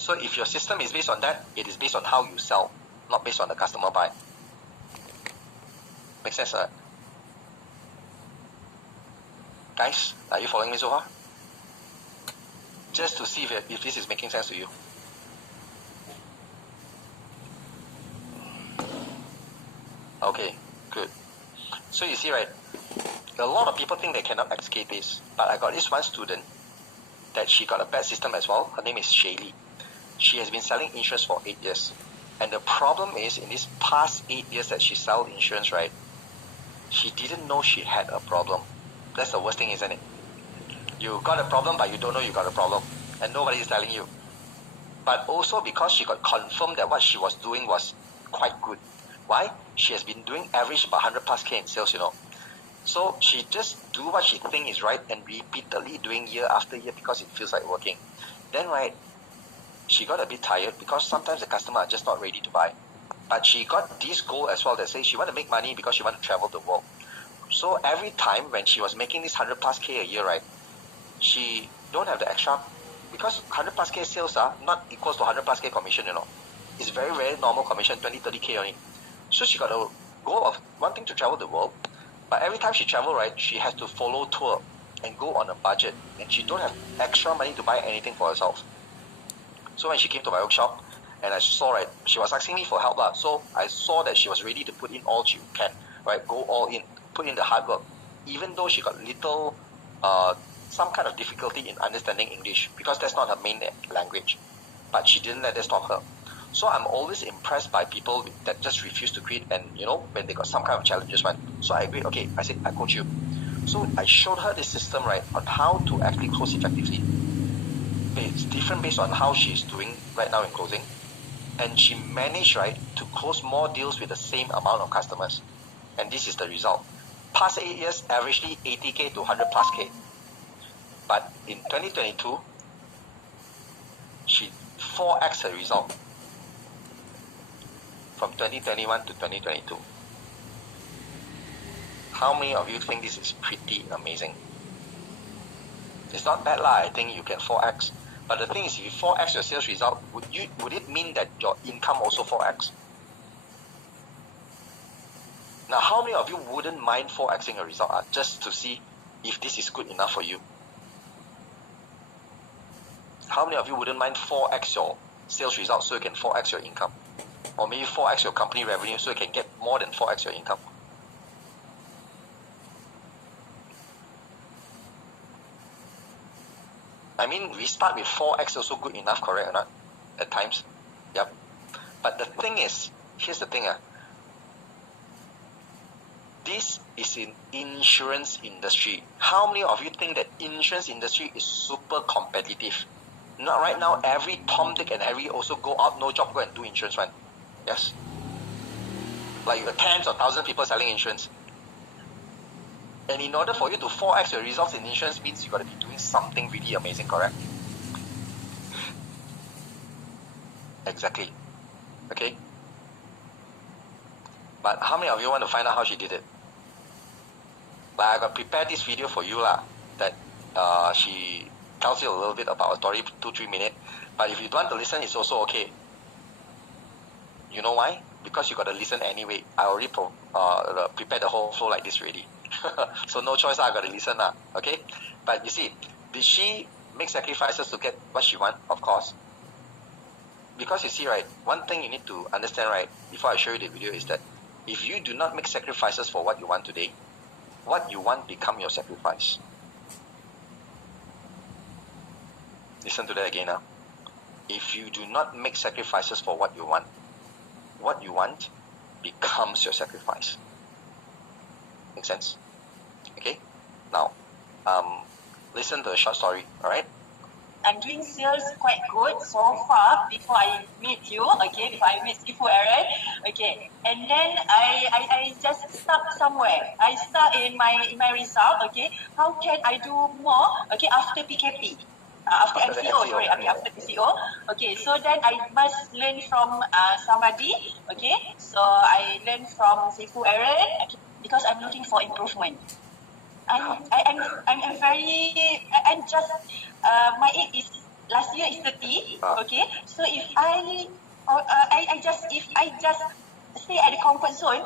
So if your system is based on that, it is based on how you sell, not based on the customer buy. Make sense, right? Guys, are you following me so far? Just to see if this is making sense to you. Okay, good. So you see, right, a lot of people think they cannot escape this, but I got this one student that she got a bad system as well. Her name is Shaylee. She has been selling insurance for 8 years. And the problem is, in these past 8 years that she sold insurance, right, she didn't know she had a problem. That's the worst thing, isn't it? You got a problem, but you don't know you got a problem. And nobody is telling you. But also because she got confirmed that what she was doing was quite good. Why? She has been doing average about 100 plus K in sales, So she just do what she think is right and repeatedly doing year after year because it feels like working. Then, right, she got a bit tired because sometimes the customer are just not ready to buy. But she got this goal as well that says she want to make money because she want to travel the world. So every time when she was making this 100 plus K a year, right, she don't have the extra, because 100 plus K sales are not equals to 100 plus K commission, It's very, very normal commission, 20, 30 K only. So she got a goal of wanting to travel the world, but every time she travel, right, she has to follow tour and go on a budget, and she don't have extra money to buy anything for herself. So when she came to my workshop, and I saw, right, she was asking me for help, so I saw that she was ready to put in all she can, right, go all in, put in the hard work, even though she got little, some kind of difficulty in understanding English, because that's not her main language, but she didn't let that stop her. So I'm always impressed by people that just refuse to quit, and when they got some kind of challenges, right? So I agreed, okay, I said, I coach you. So I showed her this system, right, on how to actually close effectively. It's different based on how she's doing right now in closing. And she managed, right, to close more deals with the same amount of customers. And this is the result. Past 8 years, averagely 80K to 100 plus K. But in 2022, she 4x her result from 2021 to 2022. How many of you think this is pretty amazing? It's not bad I think you can 4x. But the thing is, if you 4x your sales result, would it mean that your income also 4x? Now, how many of you wouldn't mind 4xing a result just to see if this is good enough for you? How many of you wouldn't mind 4x your sales result so you can 4x your income? Or maybe 4x your company revenue so you can get more than 4x your income? I mean, we start with 4x also good enough, correct or not? At times. Yep. But the thing is, here's the thing. This is in insurance industry. How many of you think that insurance industry is super competitive? Not right now, every Tom, Dick and Harry also go out, no job, go and do insurance one. Yes? Like you got tens of thousands of people selling insurance. And in order for you to 4x your results in insurance means you got to be doing something really amazing, correct? Exactly. Okay? But how many of you want to find out how she did it? Like I got prepared this video for you that she tells you a little bit about a story, 2-3 minutes. But if you don't want to listen, it's also okay. You know why? Because you got to listen anyway. I already prepared the whole flow like this already. So no choice, I got to listen okay? But you see, did she make sacrifices to get what she want? Of course. Because you see, right, one thing you need to understand, right, before I show you the video is that if you do not make sacrifices for what you want today, what you want become your sacrifice. Listen to that again now. If you do not make sacrifices for what you want becomes your sacrifice. Make sense? Okay? Now, listen to a short story, alright? I'm doing sales quite good so far before I meet you, okay, before I meet Sifu Aaron, okay, and then I just stuck somewhere. I stuck in my result, okay, how can I do more, okay, after PKP? After MCO, after PCO. Okay, so then I must learn from somebody, okay, so I learned from Sifu Aaron, okay, because I'm looking for improvement. I'm just, my age is last year is 30. Ah. Okay, so if I just stay at the comfort zone,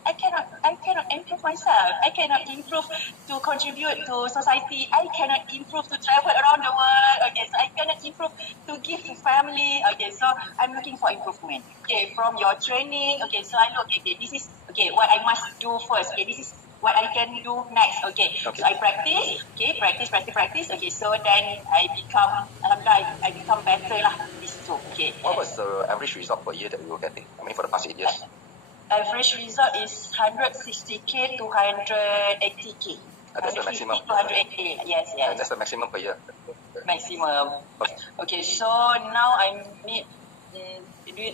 I cannot improve myself. I cannot improve to contribute to society. I cannot improve to travel around the world. Okay, so I cannot improve to give to family. Okay, so I'm looking for improvement. Okay, from your training. Okay, so I look. Okay, this is what I must do first. Okay, this is what I can do next. Okay, so I practice. Okay, practice. Okay, so then I become, alhamdulillah, I become better lah. This two. Okay. What was the average result per year that you were getting? I mean, for the past 8 years. Average result is 160k to 180k. That's the maximum. 180, yes. And that's the maximum per year. Maximum. Okay, so now I meet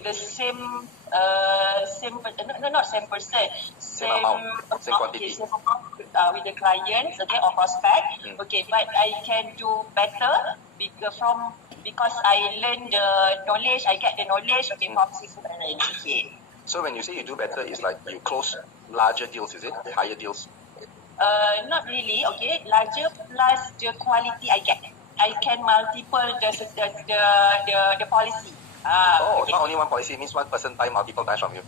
the same, not same person, Same amount, same quantity. Same amount with the clients, okay, on prospect. Okay, but I can do better because I learn the knowledge, I get the knowledge, okay, from seafood and okay. So when you say you do better, it's like you close larger deals, is it? Higher deals? Not really. Okay, larger plus the quality I get. I can multiple the policy. Okay. Not only one policy, it means one person buy multiple times from you.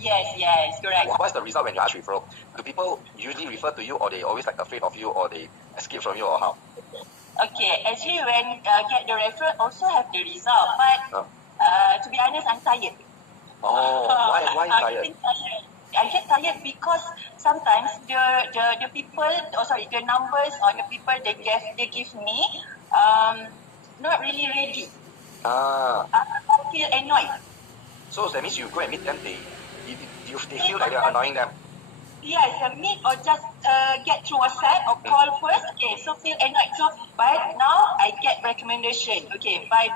Yes, correct. What's the result when you ask referral? Do people usually refer to you, or they always like afraid of you, or they escape from you, or how? Okay, actually when get the referral also have the result, but to be honest, I'm tired. Oh, why tired? I get tired because sometimes the people, the numbers or the people they give me, not really ready. I feel annoyed. So that means you go and meet them, they feel like you're annoying them. Yes, meet or just get through WhatsApp or call first. Okay, so feel annoyed. So, but now I get recommendation. Okay, by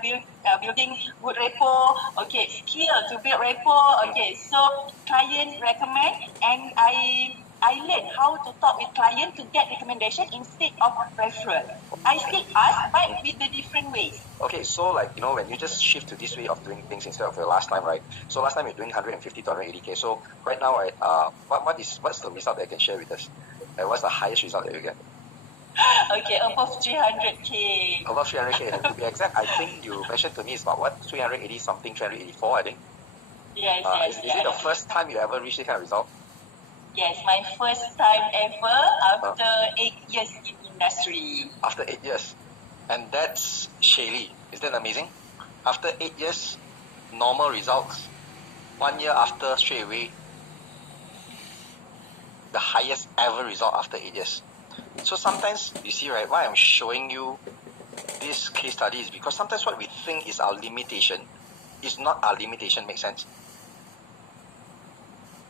building good rapport. Okay, skill to build rapport. Okay, so client recommend and I learn how to talk with client to get recommendation instead of referral. I still ask, but with the different ways. Okay, so like, when you just shift to this way of doing things instead of your last time, right? So last time you're doing 150 to 180k. So right now, right, what's the result that you can share with us? What's the highest result that you get? Okay, above 300k. Above 300k, and to be exact, I think you mentioned to me it's about 380 something, 384, I think. Yes. Is it the first time you ever reached this kind of result? Yes, my first time ever after 8 years in industry. After 8 years. And that's Shaylee. Is that amazing? After 8 years, normal results. 1 year after, straight away, the highest ever result after 8 years. So sometimes, you see, right, why I'm showing you this case study is because sometimes what we think is our limitation is not our limitation. Makes sense?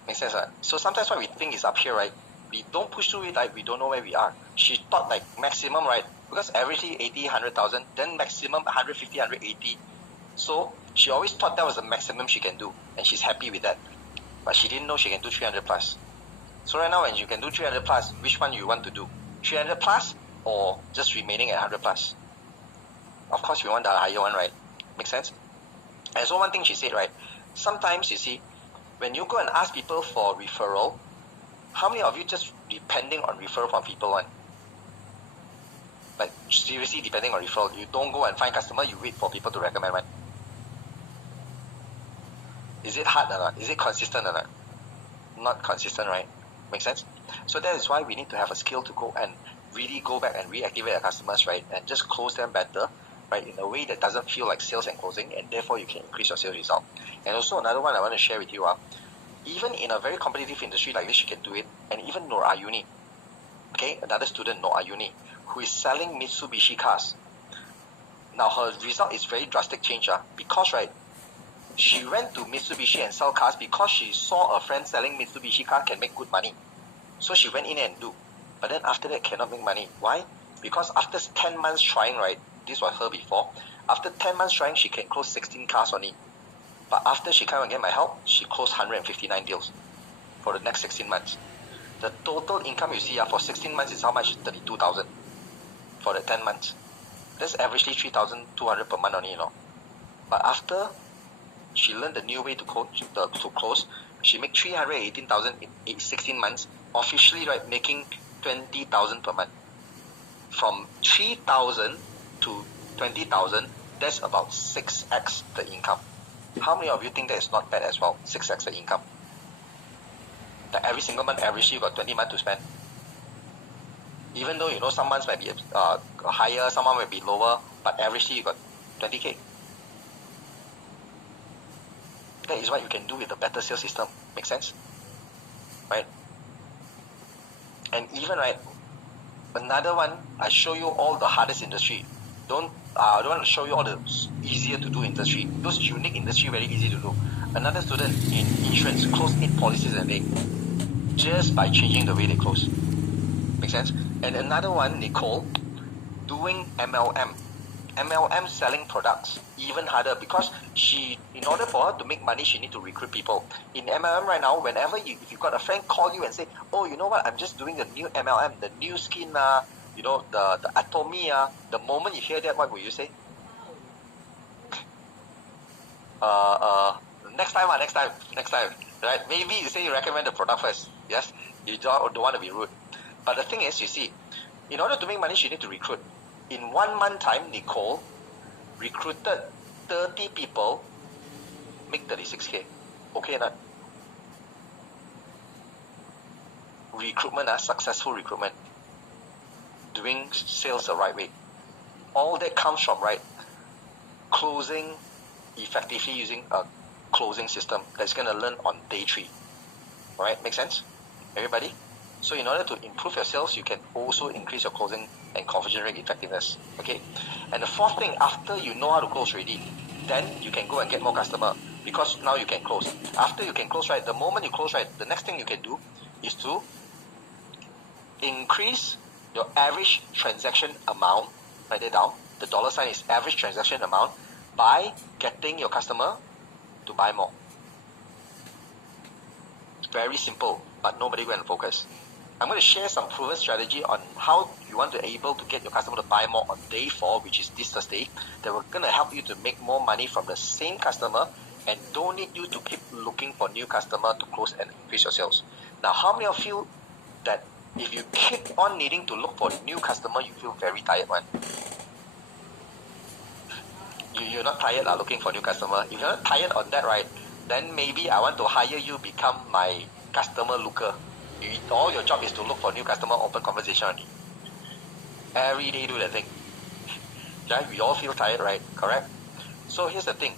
Makes sense, right? So sometimes what we think is up here, right? We don't push through it, like we don't know where we are. She thought like maximum, right? Because averagely 80, 100,000, then maximum 150, 180. So she always thought that was the maximum she can do, and she's happy with that. But she didn't know she can do 300 plus. So right now, when you can do 300 plus, which one you want to do? 300 plus or just remaining at 100 plus? Of course, we want the higher one, right? Makes sense? And so one thing she said, right? Sometimes, you see, when you go and ask people for referral, how many of you just depending on referral from people one? Like, seriously depending on referral. You don't go and find customer, you wait for people to recommend one. Is it hard or not? Is it consistent or not? Not consistent, right? Make sense? So that is why we need to have a skill to go and really go back and reactivate our customers, right? And just close them better, right? In a way that doesn't feel like sales and closing, and therefore you can increase your sales result. And also another one I want to share with you, even in a very competitive industry like this, you can do it. And even Nur Ayuni, okay, another student, Nur Ayuni, who is selling Mitsubishi cars. Now her result is very drastic change, because, right, she went to Mitsubishi and sell cars because she saw a friend selling Mitsubishi car can make good money. So she went in and do. But then after that cannot make money. Why? Because after 10 months trying, right, this was her before, after 10 months trying, she can close 16 cars only. But after she came and get my help, she closed 159 deals for the next 16 months. The total income you see for 16 months is how much? 32,000 for the 10 months. That's averagely 3,200 per month only, But after she learned the new way to close, she make 318,000 in 16 months, officially, right, making 20,000 per month. From 3,000 to 20,000, that's about 6x the income. How many of you think that is not bad as well? 6x the income. That every single month, average you got 20 months to spend. Even though some months might be higher, some months might be lower, but averagely you got 20k. That is what you can do with a better sales system. Make sense? Right? And even another one, I show you all the hardest industry. I don't want to show you all the easier to do industry. Those unique industry very easy to do. Another student in insurance closed 8 policies a day just by changing the way they close. Make sense? And another one, Nicole, doing MLM. MLM selling products even harder because in order for her to make money, she need to recruit people. In MLM right now, whenever if you got a friend call you and say, oh, you know what, I'm just doing the new MLM, the new skin, the Atomy, the moment you hear that, what will you say? Next time, right? Maybe you say you recommend the product first. Yes, you don't want to be rude. But the thing is, you see, in order to make money, she need to recruit. In 1 month time, Nicole recruited 30 people, make 36k. Okay or not? Recruitment, successful recruitment. Doing sales the right way. All that comes from closing effectively using a closing system that's going to learn on day 3. Alright, make sense? Everybody? So in order to improve your sales, you can also increase your closing and conversion rate effectiveness. Okay? And the fourth thing, after you know how to close already, then you can go and get more customer because now you can close. After you can close, the moment you close, the next thing you can do is to increase your average transaction amount. Write it down. The dollar sign is average transaction amount by getting your customer to buy more. Very simple, but nobody going to focus. I'm going to share some proven strategy on how you want to able to get your customer to buy more on day 4, which is this Thursday. That we're going to help you to make more money from the same customer and don't need you to keep looking for new customer to close and increase your sales. Now, how many of you that if you keep on needing to look for new customer, you feel very tired one? You're not tired looking for new customer. If you're not tired on that, then maybe I want to hire you become my customer looker. All your job is to look for new customer, open conversation only. Every day do that thing. Yeah, we all feel tired, right? Correct? So here's the thing.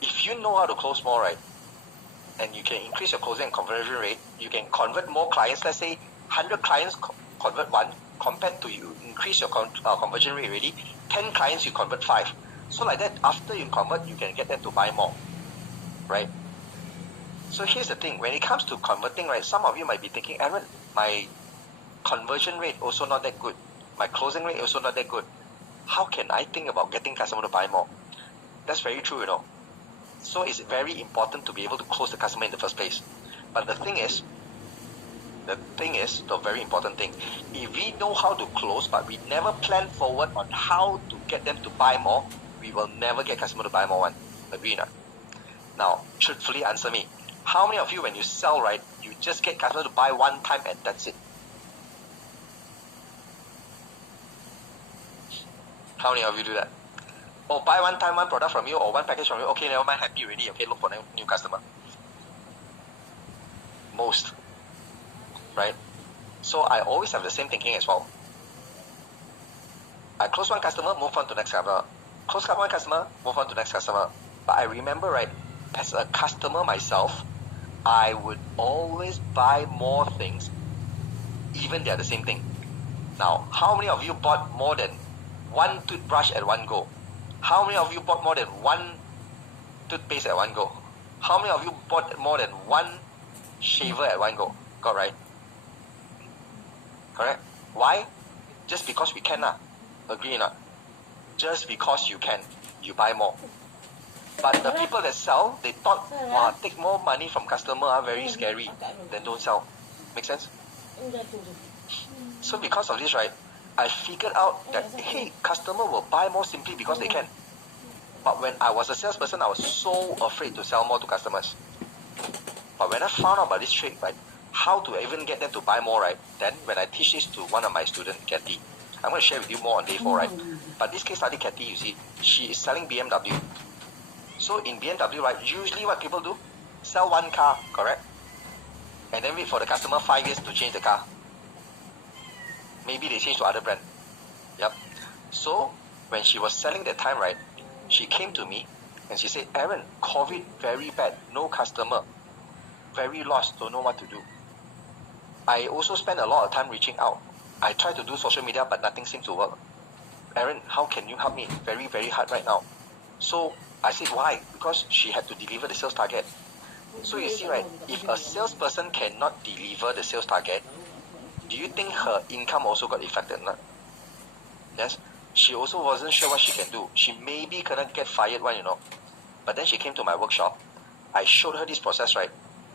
If you know how to close more, and you can increase your closing and conversion rate, you can convert more clients. Let's say 100 clients convert 1, compared to you increase your conversion rate already, 10 clients you convert 5. So like that, after you convert, you can get them to buy more, right? So here's the thing, when it comes to converting, some of you might be thinking, Aaron, my conversion rate also not that good. My closing rate also not that good. How can I think about getting customer to buy more? That's very true, So it's very important to be able to close the customer in the first place. But the thing is, the very important thing, if we know how to close, but we never plan forward on how to get them to buy more, we will never get customer to buy more one. Agree or not? Now, truthfully answer me. How many of you, when you sell, you just get customer to buy one time and that's it? How many of you do that? Oh, buy one time, one product from you or one package from you. Okay, never mind, happy already. Okay, look for new customer. Most. Right? So I always have the same thinking as well. I close one customer, move on to next customer. Close one customer, move on to next customer. But I remember, as a customer myself, I would always buy more things, even they're the same thing. Now, how many of you bought more than one toothbrush at one go? How many of you bought more than one toothpaste at one go? How many of you bought more than one shaver at one go? Got right? Correct? Why? Just because we can. Agree or not? Just because you can, you buy more. But the people that sell, they thought, take more money from customer, very scary. Then don't sell. Make sense? So because of this, I figured out that, hey, customer will buy more simply because they can. But when I was a salesperson, I was so afraid to sell more to customers. But when I found out about this trick, how to even get them to buy more, then when I teach this to one of my students, Kathy, I'm going to share with you more on day 4, right? But this case study, Kathy, you see, she is selling BMW. So in BMW, right, usually what people do, sell one car, correct? And then wait for the customer 5 years to change the car. Maybe they change to other brand. Yep. So when she was selling that time, right, she came to me and she said, Aaron, COVID very bad, no customer, very lost, don't know what to do. I also spend a lot of time reaching out. I try to do social media, but nothing seems to work. Aaron, how can you help me? Very, very hard right now. So I said, why? Because she had to deliver the sales target. So you see, right, if a salesperson cannot deliver the sales target, do you think her income also got affected? Not? Yes. She also wasn't sure what she can do. She maybe couldn't get fired one, But then she came to my workshop. I showed her this process, right?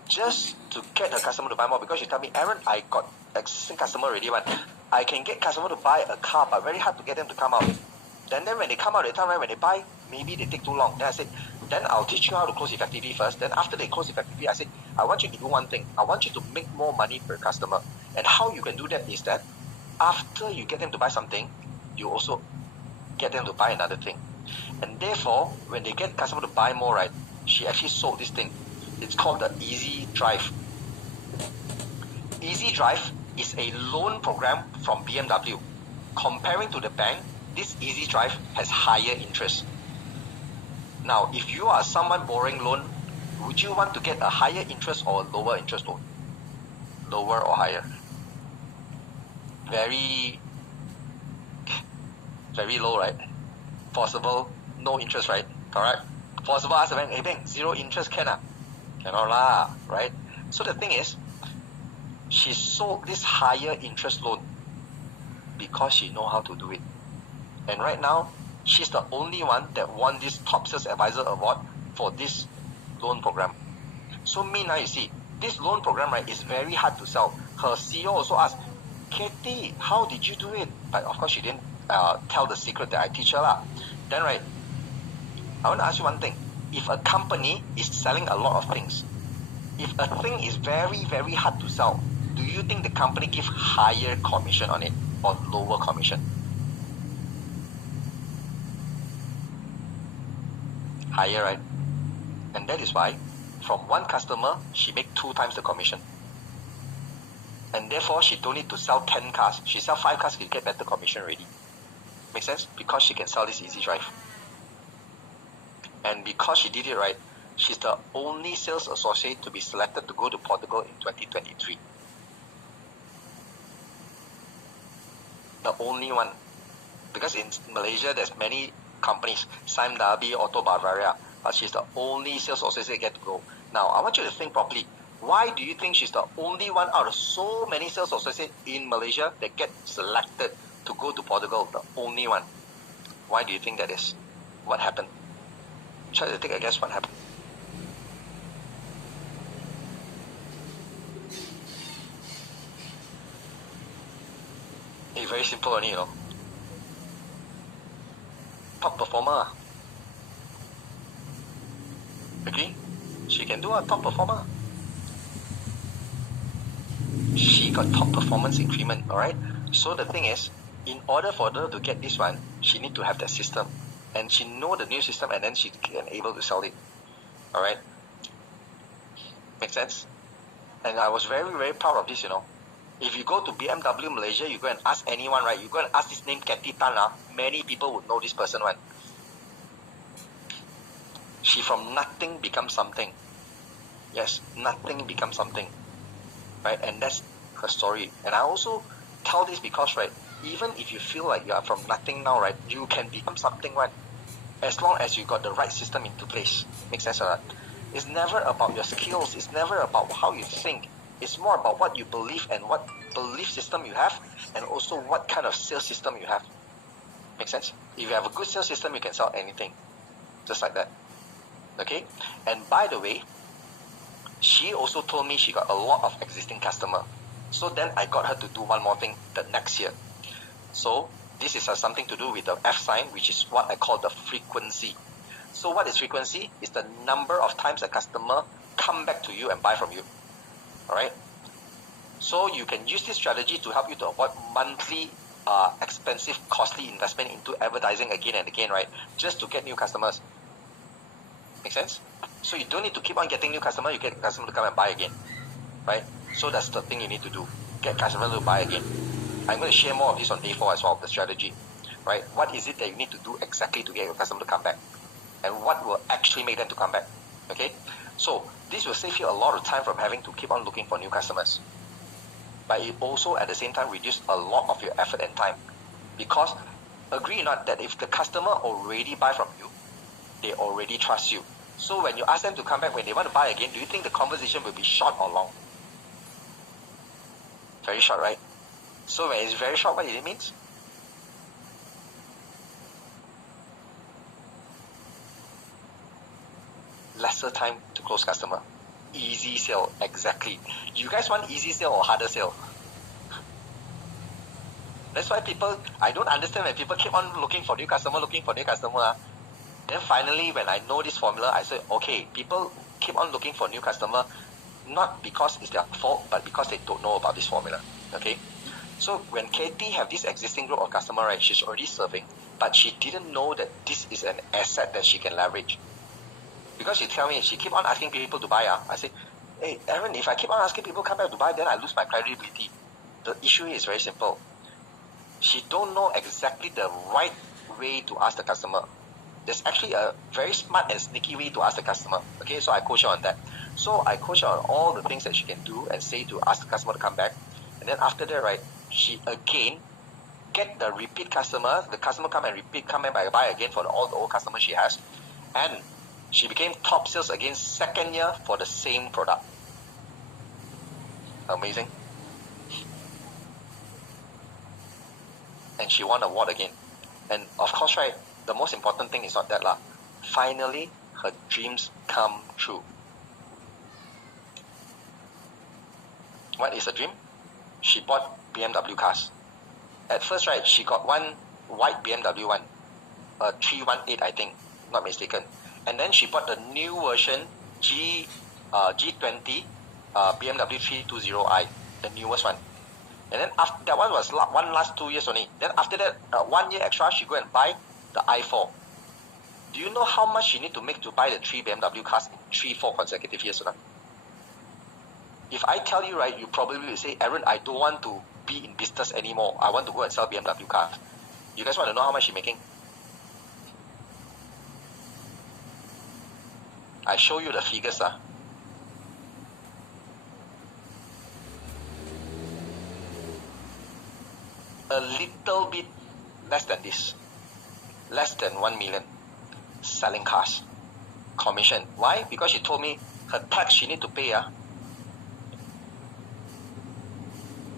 Just to get her customer to buy more, because she told me, Aaron, I got existing customer already, but I can get customer to buy a car, but very hard to get them to come out. Then when they come out at the time, right, when they buy, maybe they take too long. Then I said, then I'll teach you how to close effectively first. Then after they close effectively, I said, I want you to do one thing. I want you to make more money per customer. And how you can do that is that after you get them to buy something, you also get them to buy another thing. And therefore, when they get customer to buy more, right, she actually sold this thing. It's called the Easy Drive. Easy Drive is a loan program from BMW. Comparing to the bank, this Easy Drive has higher interest. Now, if you are someone borrowing loan, would you want to get a higher interest or a lower interest loan? Lower or higher? Very low, right? Possible, no interest, right? Correct? Possible, ask the bank, hey bank, 0 interest can ah? Cannot lah, right? So the thing is, she sold this higher interest loan because she know how to do it. And right now, she's the only one that won this Top Sales Advisor Award for this loan program. So now you see, this loan program, right, is very hard to sell. Her CEO also asked, Katie, how did you do it? But of course, she didn't tell the secret that I teach her lah. Then, right, I want to ask you one thing. If a company is selling a lot of things, if a thing is very, very hard to sell, do you think the company give higher commission on it or lower commission? Higher, right? And that is why from one customer, she make 2 times the commission. And therefore, she don't need to sell 10 cars. She sell 5 cars, she get better commission already. Make sense? Because she can sell this Easy Drive. And because she did it right, she's the only sales associate to be selected to go to Portugal in 2023. The only one. Because in Malaysia, there's many companies, Sime Darby, Auto Bavaria, but she's the only sales associate get to go. Now, I want you to think properly. Why do you think she's the only one out of so many sales associates in Malaysia that get selected to go to Portugal? The only one. Why do you think that is? What happened? Try to take a guess what happened. It's very simple only, Top performer. Agree? She can do a top performer. She got top performance increment, alright? So the thing is, in order for her to get this one, she need to have that system. And she know the new system, and then she can able to sell it. Alright? Make sense? And I was very, very proud of this, If you go to BMW Malaysia, you go and ask anyone, right? You go and ask this name, Kathy Tan, many people would know this person, right? She from nothing becomes something. Yes, nothing becomes something. Right? And that's her story. And I also tell this because, right, even if you feel like you are from nothing now, right, you can become something, right? As long as you got the right system into place. Makes sense, right? It's never about your skills. It's never about how you think. It's more about what you believe and what belief system you have, and also what kind of sales system you have. Make sense? If you have a good sales system, you can sell anything. Just like that. Okay? And by the way, she also told me she got a lot of existing customer. So then I got her to do one more thing the next year. So this is something to do with the F sign, which is what I call the frequency. So what is frequency? It's the number of times a customer come back to you and buy from you. Alright? So you can use this strategy to help you to avoid monthly expensive, costly investment into advertising again and again, right? Just to get new customers. Make sense? So you don't need to keep on getting new customers. You get customers to come and buy again, right? So that's the thing you need to do. Get customers to buy again. I'm going to share more of this on day 4 as well, the strategy, right? What is it that you need to do exactly to get your customer to come back? And what will actually make them to come back, okay? So this will save you a lot of time from having to keep on looking for new customers. But it also at the same time reduce a lot of your effort and time. Because agree or not that if the customer already buy from you, they already trust you. So when you ask them to come back when they want to buy again, do you think the conversation will be short or long? Very short, right? So when it's very short, what does it mean? Lesser time to close customer. Easy sale, exactly. You guys want easy sale or harder sale? That's why I don't understand when people keep on looking for new customer. Then finally, when I know this formula, I say, okay, people keep on looking for new customer, not because it's their fault, but because they don't know about this formula, okay? So when Katie have this existing group of customer, right, she's already serving, but she didn't know that this is an asset that she can leverage. Because she tell me, she keep on asking people to buy, I say, hey, Aaron, if I keep on asking people to come back to buy, then I lose my credibility. The issue is very simple. She don't know exactly the right way to ask the customer. There's actually a very smart and sneaky way to ask the customer. Okay, so I coach her on that. So I coach her on all the things that she can do and say to ask the customer to come back. And then after that, right, she again get the repeat customer. The customer come and buy again for all the old customers she has. And she became top sales again second year for the same product. Amazing. And she won an award again. And of course, right, the most important thing is not that lah. Finally, her dreams come true. What is a dream? She bought BMW cars. At first, right, she got one white BMW one, a 318, I think, not mistaken. And then she bought the new version G20 BMW 320i, the newest one. And then after that one was last 2 years only. Then after that, 1 year extra, she go and buy the i4. Do you know how much she need to make to buy the 3 BMW cars in 3-4 consecutive years or not? If I tell you, right, you probably will say, Aaron, I don't want to be in business anymore. I want to go and sell BMW cars. You guys want to know how much she's making? I show you the figures. A little bit less than this. Less than 1 million. Selling cars. Commission. Why? Because she told me her tax she need to pay